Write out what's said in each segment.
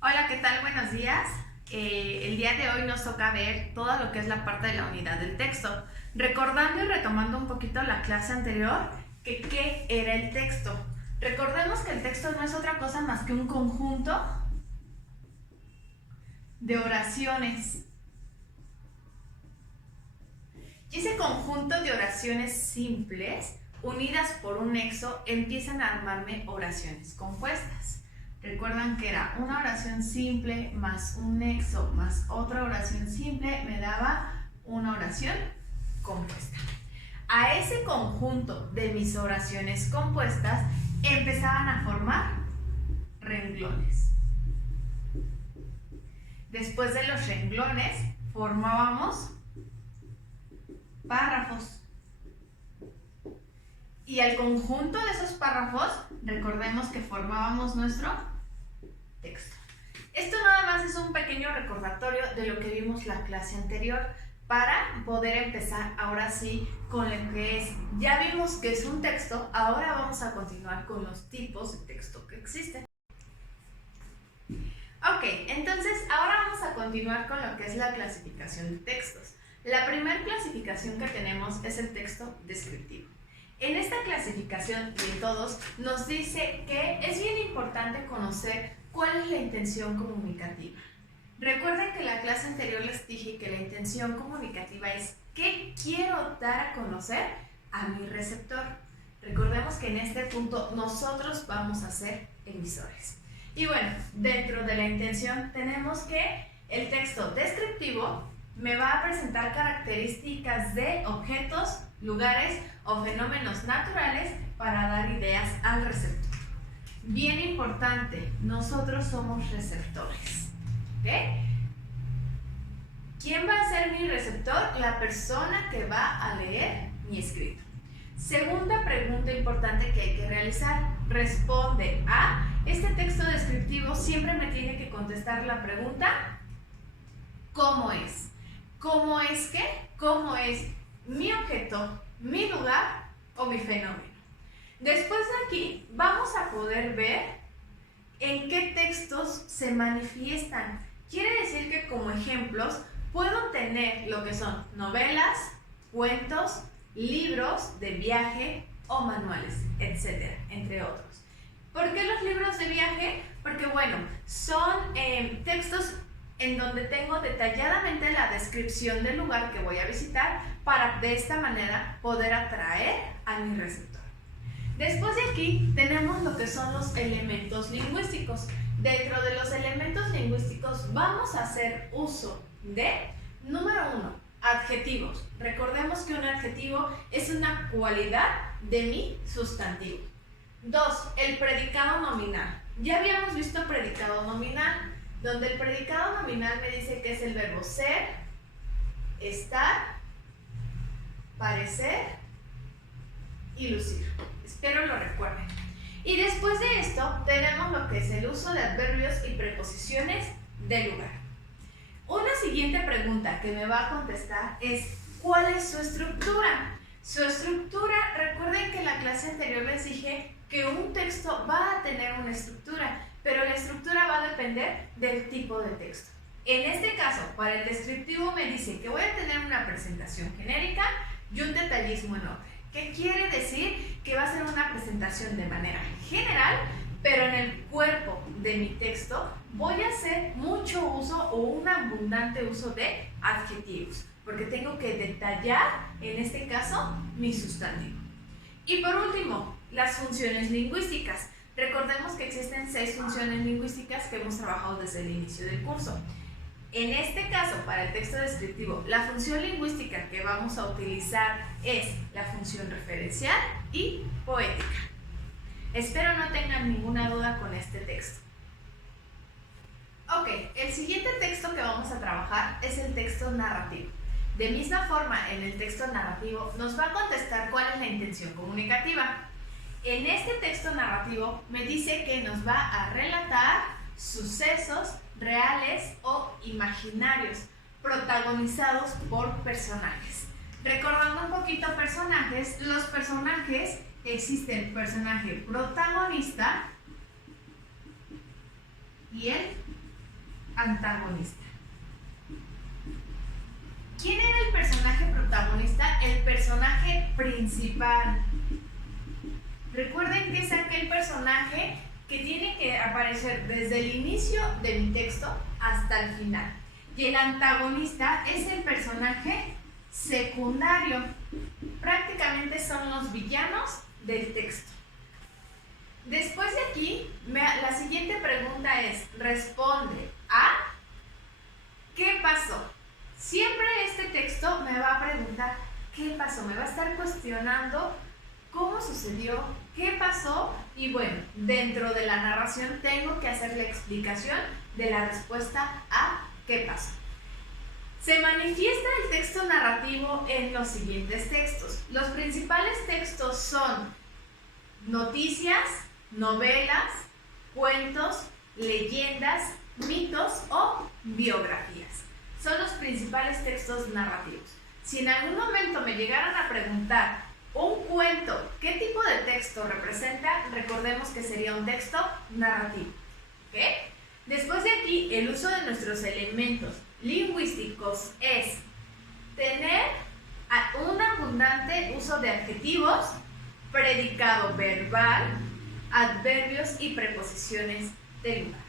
Hola, ¿qué tal? Buenos días. El día de hoy nos toca ver todo lo que es la parte de la unidad del texto. Recordando y retomando un poquito la clase anterior, que qué era el texto. Recordemos que el texto no es otra cosa más que un conjunto de oraciones. Y ese conjunto de oraciones simples, unidas por un nexo, empiezan a armarme oraciones compuestas. Recuerdan que era una oración simple más un nexo más otra oración simple me daba una oración compuesta. A ese conjunto de mis oraciones compuestas empezaban a formar renglones. Después de los renglones formábamos párrafos. Y al conjunto de esos párrafos, recordemos que formábamos nuestro texto. Esto nada más es un pequeño recordatorio de lo que vimos la clase anterior para poder empezar ahora sí con lo que es, ya vimos que es un texto, ahora vamos a continuar con los tipos de texto que existen. Ok, entonces ahora vamos a continuar con lo que es la clasificación de textos. La primera clasificación que tenemos es el texto descriptivo. En esta clasificación y en todos nos dice que es bien importante conocer cuál es la intención comunicativa. Recuerden que en la clase anterior les dije que la intención comunicativa es qué quiero dar a conocer a mi receptor. Recordemos que en este punto nosotros vamos a ser emisores. Y bueno, dentro de la intención tenemos que el texto descriptivo me va a presentar características de objetos, lugares o fenómenos naturales para dar ideas al receptor. Bien importante, nosotros somos receptores. ¿Ok? ¿Quién va a ser mi receptor? La persona que va a leer mi escrito. Segunda pregunta importante que hay que realizar. Responde a este texto descriptivo, siempre me tiene que contestar la pregunta ¿cómo es? ¿Cómo es qué? ¿Cómo es mi objeto, mi lugar o mi fenómeno? Después de aquí vamos a poder ver en qué textos se manifiestan. Quiere decir que como ejemplos puedo tener lo que son novelas, cuentos, libros de viaje o manuales, etcétera, entre otros. ¿Por qué los libros de viaje? Porque bueno, son textos en donde tengo detalladamente la descripción del lugar que voy a visitar para de esta manera poder atraer a mi receptor. Después de aquí tenemos lo que son los elementos lingüísticos. Dentro de los elementos lingüísticos vamos a hacer uso de, número 1, adjetivos. Recordemos que un adjetivo es una cualidad de mi sustantivo. 2, el predicado nominal. Ya habíamos visto predicado nominal, donde el predicado nominal me dice que es el verbo ser, estar, parecer y lucir. Espero lo recuerden. Y después de esto tenemos lo que es el uso de adverbios y preposiciones de lugar. Una siguiente pregunta que me va a contestar es ¿cuál es su estructura? Su estructura, recuerden que en la clase anterior les dije que un texto va a tener una estructura, pero la estructura va a depender del tipo de texto. En este caso, para el descriptivo me dice que voy a tener una presentación genérica y un detallismo enorme. ¿Qué quiere decir? Que va a ser una presentación de manera general, pero en el cuerpo de mi texto voy a hacer mucho uso o un abundante uso de adjetivos, porque tengo que detallar, en este caso, mi sustantivo. Y por último, las funciones lingüísticas. Recordemos que existen 6 funciones lingüísticas que hemos trabajado desde el inicio del curso. En este caso, para el texto descriptivo, la función lingüística que vamos a utilizar es la función referencial y poética. Espero no tengan ninguna duda con este texto. Ok, el siguiente texto que vamos a trabajar es el texto narrativo. De misma forma, en el texto narrativo nos va a contestar cuál es la intención comunicativa. En este texto narrativo me dice que nos va a relatar sucesos reales o imaginarios protagonizados por personajes. Recordando un poquito personajes, los personajes, existe el personaje protagonista y el antagonista. ¿Quién era el personaje protagonista? El personaje principal. Recuerden que es aquel personaje que tiene que aparecer desde el inicio de mi texto hasta el final. Y el antagonista es el personaje secundario. Prácticamente son los villanos del texto. Después de aquí, la siguiente pregunta es, responde a ¿qué pasó? Siempre este texto me va a preguntar ¿qué pasó? Me va a estar cuestionando cómo sucedió, qué pasó y bueno, dentro de la narración tengo que hacer la explicación de la respuesta a ¿qué pasó? Se manifiesta el texto narrativo en los siguientes textos. Los principales textos son noticias, novelas, cuentos, leyendas, mitos o biografías. Son los principales textos narrativos. Si en algún momento me llegaran a preguntar un cuento, ¿qué tipo de texto representa? Recordemos que sería un texto narrativo. ¿Ok? Después de aquí, el uso de nuestros elementos lingüísticos es tener un abundante uso de adjetivos, predicado verbal, adverbios y preposiciones de lugar.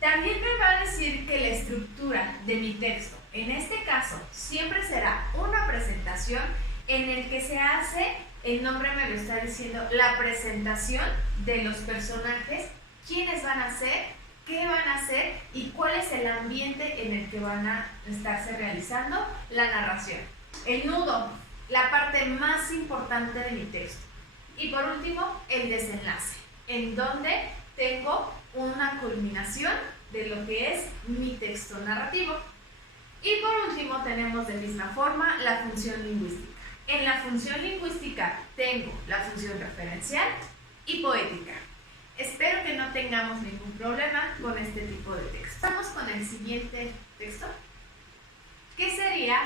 También me va a decir que la estructura de mi texto, en este caso, siempre será una presentación en el que se hace, el nombre me lo está diciendo, la presentación de los personajes, quiénes van a ser, qué van a hacer y cuál es el ambiente en el que van a estarse realizando la narración. El nudo, la parte más importante de mi texto. Y por último, el desenlace, en donde tengo una culminación de lo que es mi texto narrativo. Y por último tenemos de misma forma la función lingüística. En la función lingüística tengo la función referencial y poética. Espero que no tengamos ningún problema con este tipo de texto. Vamos con el siguiente texto, que sería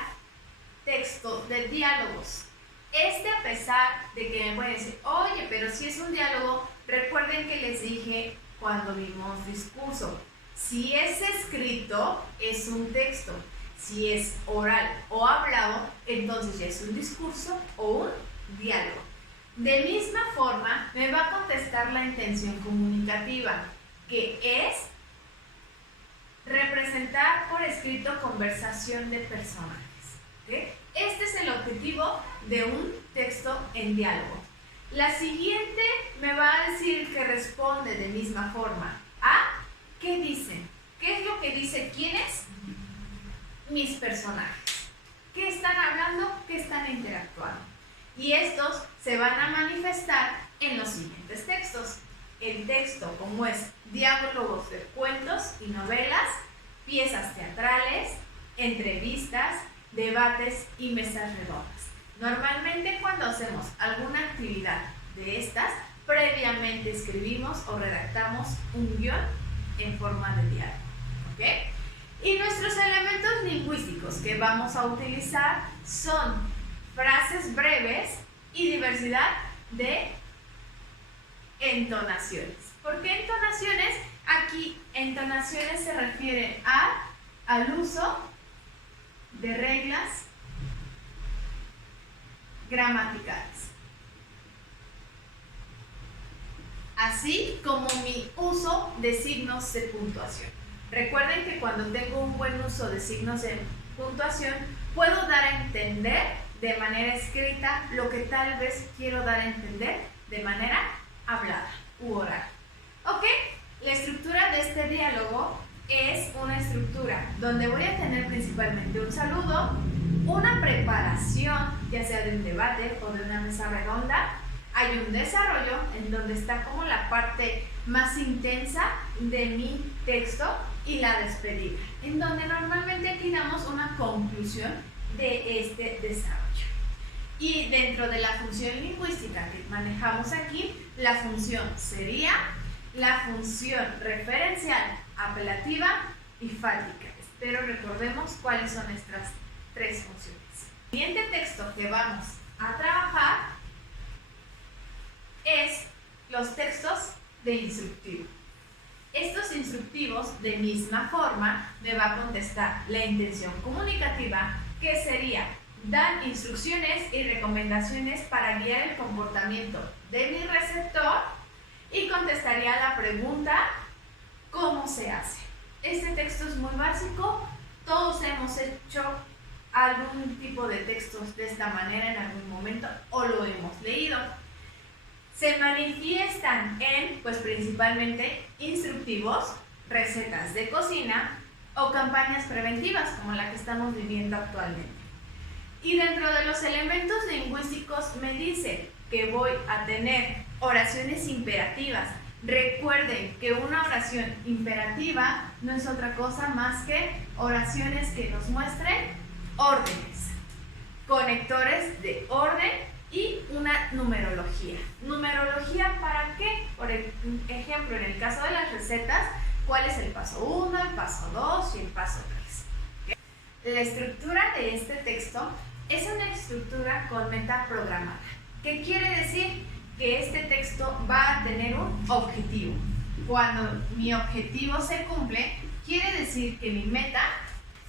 texto de diálogos. A pesar de que me pueden decir, oye, pero si es un diálogo, recuerden que les dije cuando vimos discurso, si es escrito, es un texto. Si es oral o hablado, entonces ya es un discurso o un diálogo. De misma forma, me va a contestar la intención comunicativa, que es representar por escrito conversación de personajes. ¿Okay? Este es el objetivo de un texto en diálogo. La siguiente me va a decir que responde de misma forma a ¿qué dicen? ¿Qué es lo que dice quiénes? Mis personajes. ¿Qué están hablando? ¿Qué están interactuando? Y estos se van a manifestar en los siguientes textos. El texto, como es diálogos de cuentos y novelas, piezas teatrales, entrevistas, debates y mesas redondas. Normalmente cuando hacemos alguna actividad de estas, previamente escribimos o redactamos un guión en forma de diálogo. ¿Ok? Y nuestros elementos lingüísticos que vamos a utilizar son frases breves y diversidad de entonaciones. ¿Por qué entonaciones? Aquí entonaciones se refieren al uso de reglas gramaticales, así como mi uso de signos de puntuación. Recuerden que cuando tengo un buen uso de signos de puntuación, puedo dar a entender de manera escrita lo que tal vez quiero dar a entender de manera hablada u oral. ¿Ok? La estructura de este diálogo es una estructura donde voy a tener principalmente un saludo, una preparación, ya sea de un debate o de una mesa redonda. Hay un desarrollo en donde está como la parte más intensa de mi texto y la despedida, en donde normalmente aquí damos una conclusión de este desarrollo. Y dentro de la función lingüística que manejamos aquí, la función sería la función referencial, apelativa y fálica. Espero recordemos cuáles son nuestras tres funciones. El siguiente texto que vamos a trabajar es los textos de instructivo. Estos instructivos, de misma forma, me va a contestar la intención comunicativa, que sería dar instrucciones y recomendaciones para guiar el comportamiento de mi receptor, y contestaría la pregunta, ¿cómo se hace? Este texto es muy básico, todos hemos hecho algún tipo de textos de esta manera en algún momento o lo hemos leído. Se manifiestan en, pues principalmente, instructivos, recetas de cocina o campañas preventivas como la que estamos viviendo actualmente. Y dentro de los elementos lingüísticos me dice que voy a tener oraciones imperativas. Recuerden que una oración imperativa no es otra cosa más que oraciones que nos muestren órdenes, conectores de orden y una numerología. ¿Numerología para qué? Por ejemplo, en el caso de las recetas, ¿cuál es el paso 1, el paso 2 y el paso 3? ¿Okay? La estructura de este texto es una estructura con meta programada. ¿Qué quiere decir? Que este texto va a tener un objetivo. Cuando mi objetivo se cumple, quiere decir que mi meta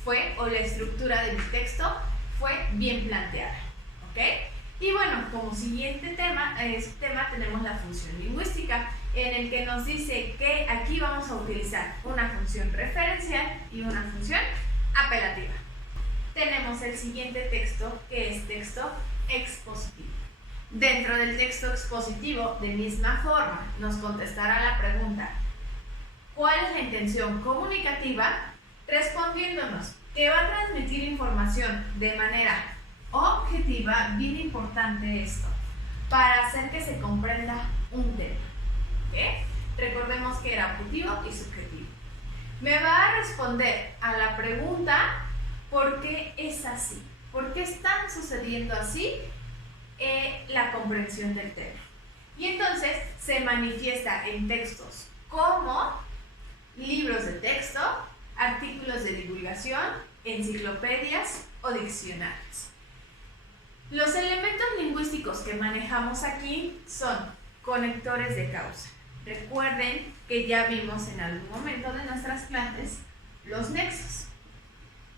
fue, o la estructura de mi texto fue bien planteada. ¿Ok? Y bueno, como siguiente tema tenemos la función lingüística, en el que nos dice que aquí vamos a utilizar una función referencial y una función apelativa. Tenemos el siguiente texto, que es texto expositivo. Dentro del texto expositivo, de misma forma, nos contestará la pregunta, ¿cuál es la intención comunicativa? Respondiéndonos que va a transmitir información de manera objetiva, bien importante esto, para hacer que se comprenda un tema. ¿Okay? Recordemos que era objetivo y subjetivo. Me va a responder a la pregunta, ¿por qué es así? ¿Por qué están sucediendo así? La comprensión del tema. Y entonces se manifiesta en textos como libros de texto, artículos de divulgación, enciclopedias o diccionarios. Los elementos lingüísticos que manejamos aquí son conectores de causa. Recuerden que ya vimos en algún momento de nuestras clases los nexos.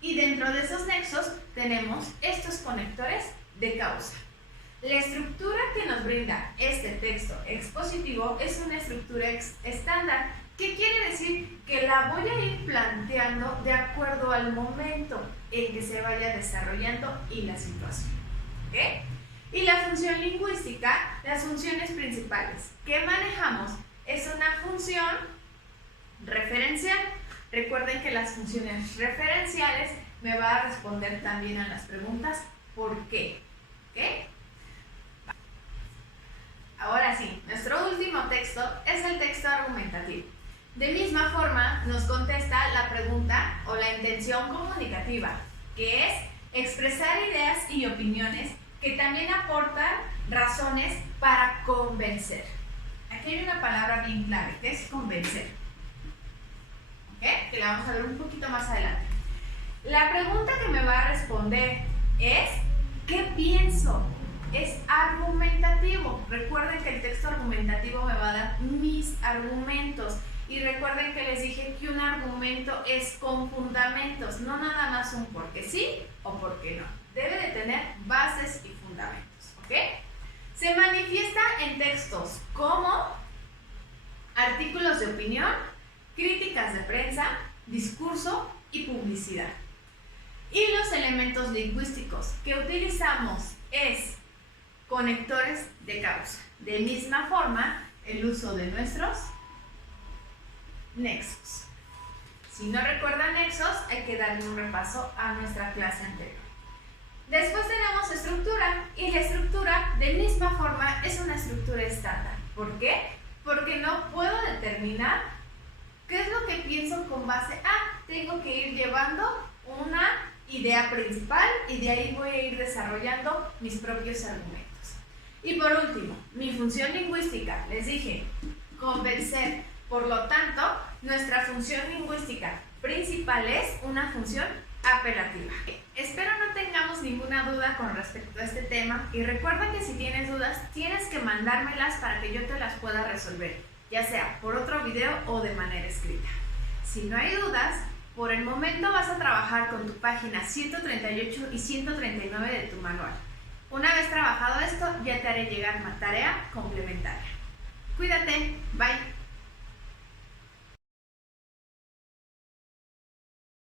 Y dentro de esos nexos tenemos estos conectores de causa. La estructura que nos brinda este texto expositivo es una estructura estándar. ¿Qué quiere decir? Que la voy a ir planteando de acuerdo al momento en que se vaya desarrollando y la situación. ¿Okay? Y la función lingüística, las funciones principales que manejamos es una función referencial. Recuerden que las funciones referenciales me va a responder también a las preguntas ¿por qué? ¿Okay? Ahora sí, nuestro último texto es el texto argumentativo. De misma forma, nos contesta la pregunta o la intención comunicativa, que es expresar ideas y opiniones que también aportan razones para convencer. Aquí hay una palabra bien clave, que es convencer. ¿Ok? Que la vamos a ver un poquito más adelante. La pregunta que me va a responder es, ¿qué pienso? Es argumentativo. Recuerden que el texto argumentativo me va a dar mis argumentos. Y recuerden que les dije que un argumento es con fundamentos, no nada más un porque sí o porque no. Debe de tener bases y fundamentos. ¿Ok? Se manifiesta en textos como artículos de opinión, críticas de prensa, discurso y publicidad. Y los elementos lingüísticos que utilizamos es conectores de causa. De misma forma, el uso de nuestros nexos. Si no recuerdan nexos, hay que darle un repaso a nuestra clase anterior. Después tenemos estructura, y la estructura, de misma forma, es una estructura estándar. ¿Por qué? Porque no puedo determinar qué es lo que pienso con base a. Tengo que ir llevando una idea principal y de ahí voy a ir desarrollando mis propios argumentos. Y por último, mi función lingüística, les dije, convencer. Por lo tanto, nuestra función lingüística principal es una función apelativa. Espero no tengamos ninguna duda con respecto a este tema y recuerda que si tienes dudas, tienes que mandármelas para que yo te las pueda resolver. ya sea por otro video o de manera escrita. Si no hay dudas, por el momento vas a trabajar con tu página 138 y 139 de tu manual. Una vez trabajado esto, ya te haré llegar una tarea complementaria. Cuídate, bye.